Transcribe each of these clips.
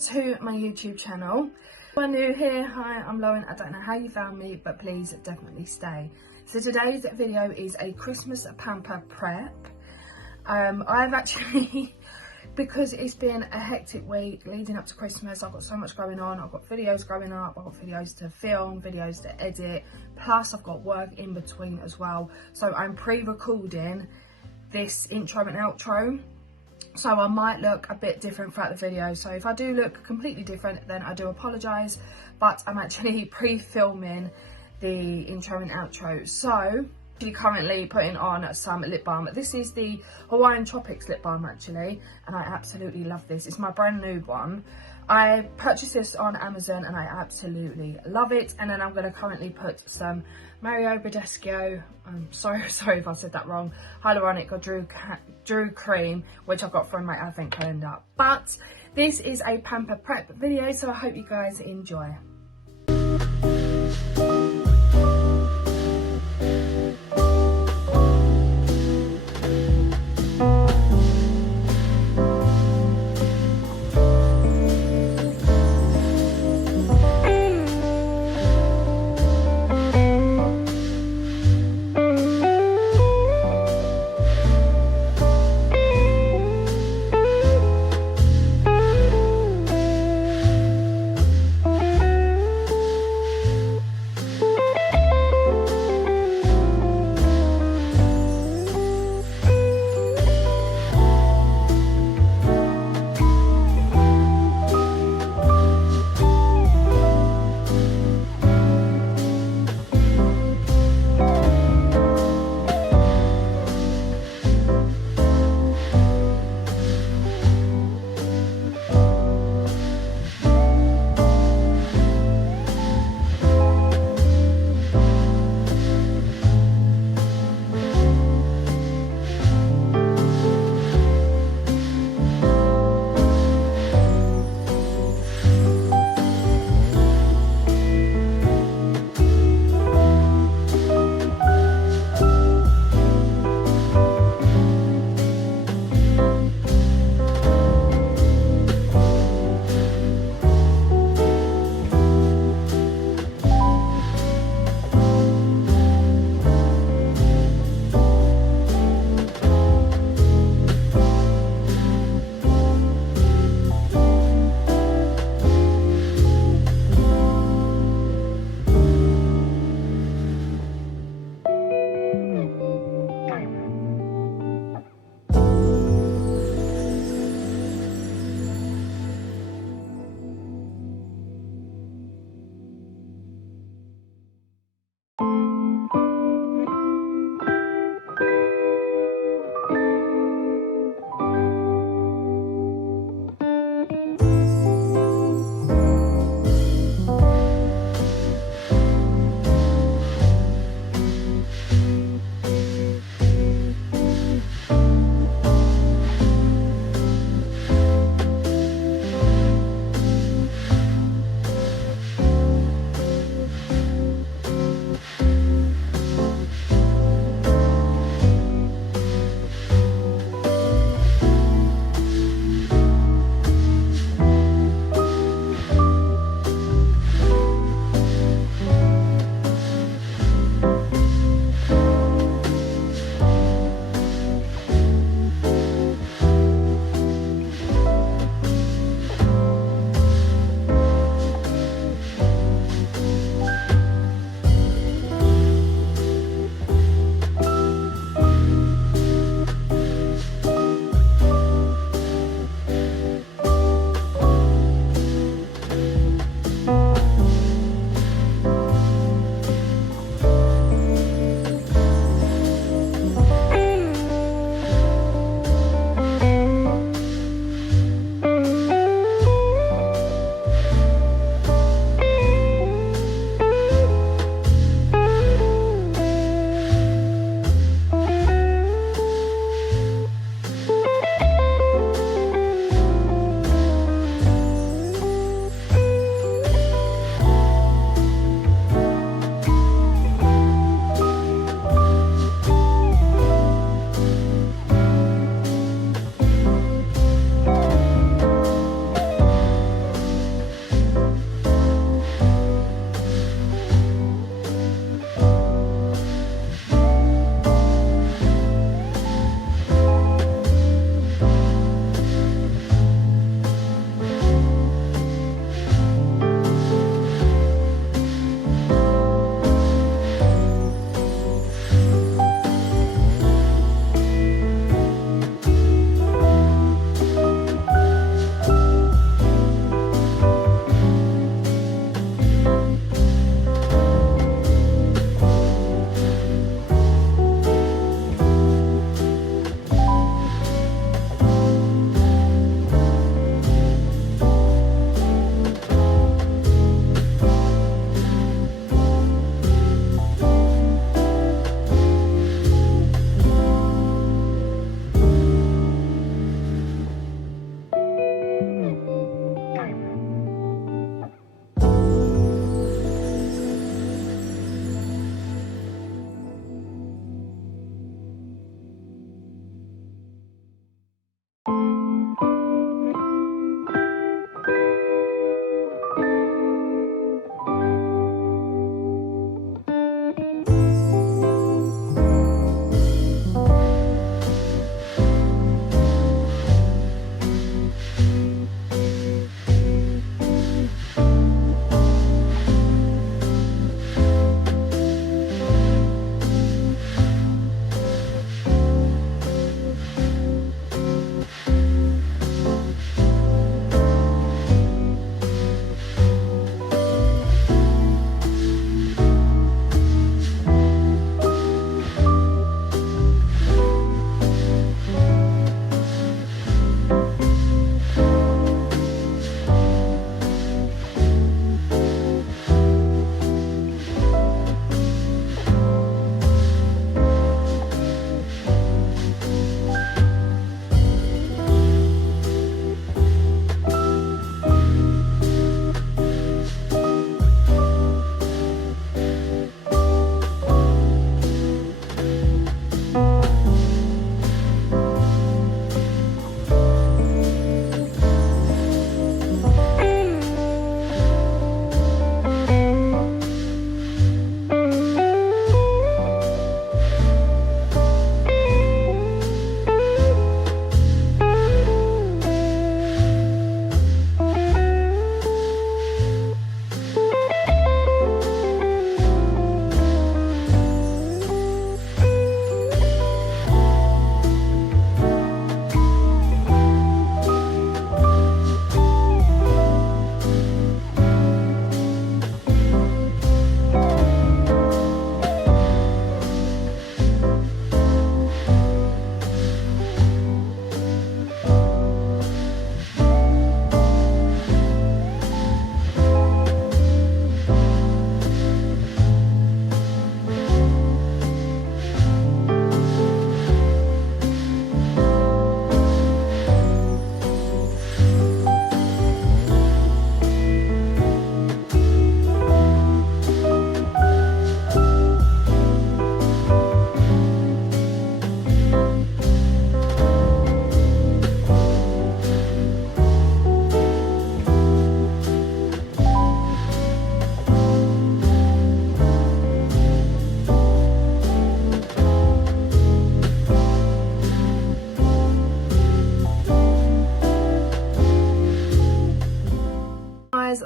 to my YouTube channel. If you're new here, hi, I'm Lauren. I don't know how you found me, but please definitely stay. So today's video is a Christmas Pamper Prep. I've actually, because it's been a hectic week leading up to Christmas, I've got so much going on. I've got videos going up, I've got videos to film, videos to edit, plus I've got work in between as well. So I'm pre-recording this intro and outro. So I might look a bit different throughout the video. So if I do look completely different, then I do apologise. But I'm actually pre-filming the intro and outro. So I'm currently putting on some lip balm. This is the Hawaiian Tropics lip balm actually, and I absolutely love this. It's my brand new one. I purchased this on Amazon and I absolutely love it. And then I'm going to currently put some Mario Badescu, I'm sorry if I said that wrong, Hyaluronic or Drew Cream, which I got from my advent calendar. But this is a Pamper Prep video, so I hope you guys enjoy.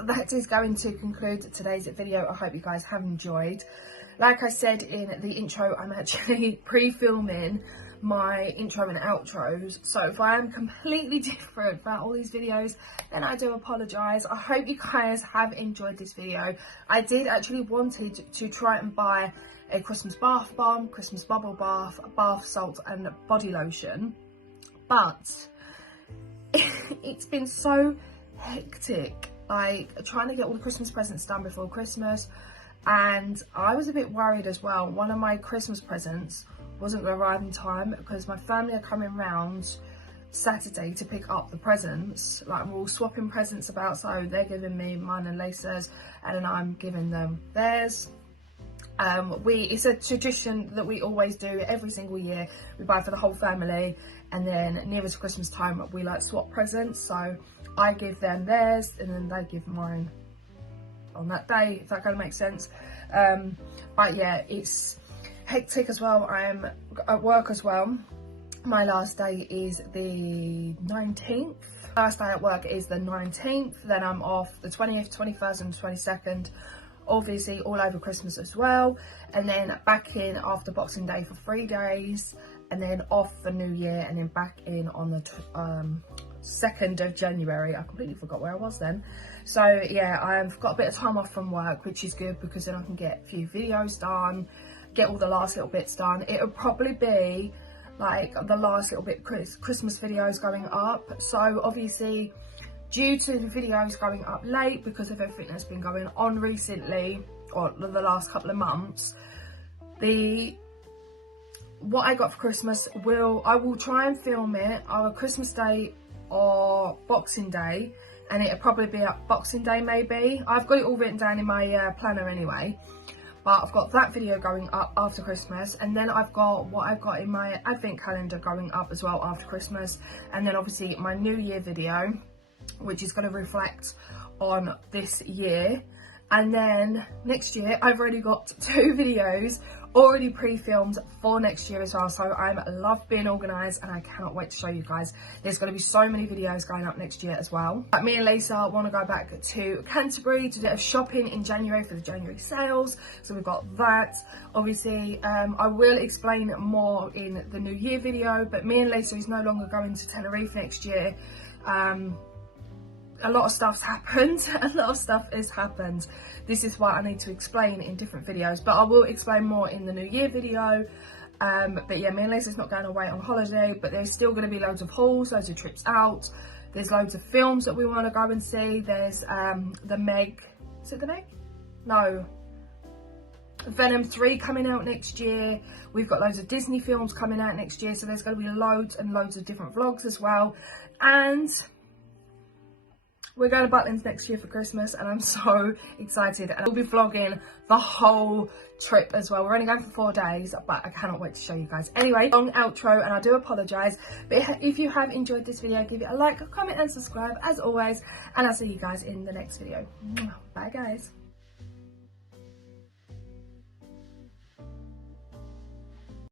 that is going to conclude today's video. I hope you guys have enjoyed. Like I said in the intro, I'm actually pre-filming my intro and outros, so if I am completely different throughout all these videos, then I do apologise. I hope you guys have enjoyed this video. I did actually wanted to try and buy a Christmas bath bomb, Christmas bubble bath, bath salt and body lotion, but it's been so hectic, like trying to get all the Christmas presents done before Christmas, and I was a bit worried as well. One of my Christmas presents wasn't going to arrive in time because my family are coming round Saturday to pick up the presents. Like, we're all swapping presents about, so they're giving me mine and Lisa's, and then I'm giving them theirs. It's a tradition that we always do every single year. We buy for the whole family, and then nearest Christmas time we like swap presents, so I give them theirs and then they give mine on that day, if that kind of makes sense. But yeah, it's hectic as well. I am at work as well. My last day is the 19th. Last day at work is the 19th. Then I'm off the 20th, 21st and 22nd. Obviously all over Christmas as well. And then back in after Boxing Day for 3 days. And then off for New Year. And then back in on the 2nd of January. I completely forgot where I was then. So yeah, I've got a bit of time off from work, which is good because then I can get a few videos done, get all the last little bits done. It'll probably be like the last little bit Christmas videos going up. So obviously, due to the videos going up late because of everything that's been going on recently, or the last couple of months, what I got for Christmas I will try and film it either Christmas Day or Boxing Day, and it'll probably be at Boxing Day maybe. I've got it all written down in my planner anyway. But I've got that video going up after Christmas, and then I've got what I've got in my advent calendar going up as well after Christmas, and then obviously my New Year video, which is going to reflect on this year. And then next year I've already got 2 videos already pre-filmed for next year as well, so I love being organised and I cannot wait to show you guys. There's going to be so many videos going up next year as well. But me and Lisa want to go back to Canterbury to do a bit of shopping in January for the January sales, so we've got that. Obviously I will explain more in the New Year video, but me and Lisa is no longer going to Tenerife next year. A lot of stuff's happened. A lot of stuff has happened. This is why I need to explain in different videos, but I will explain more in the New Year video. But yeah, me and Lisa's not going away on holiday, but there's still going to be loads of hauls, loads of trips out. There's loads of films that we want to go and see. There's the Meg, is it the Meg? No. Venom 3 coming out next year. We've got loads of Disney films coming out next year, so there's going to be loads and loads of different vlogs as well. And we're going to Butlins next year for Christmas, and I'm so excited. And we'll be vlogging the whole trip as well. We're only going for 4 days, but I cannot wait to show you guys. Anyway, long outro, and I do apologise. But if you have enjoyed this video, give it a like, a comment and subscribe as always. And I'll see you guys in the next video. Bye guys.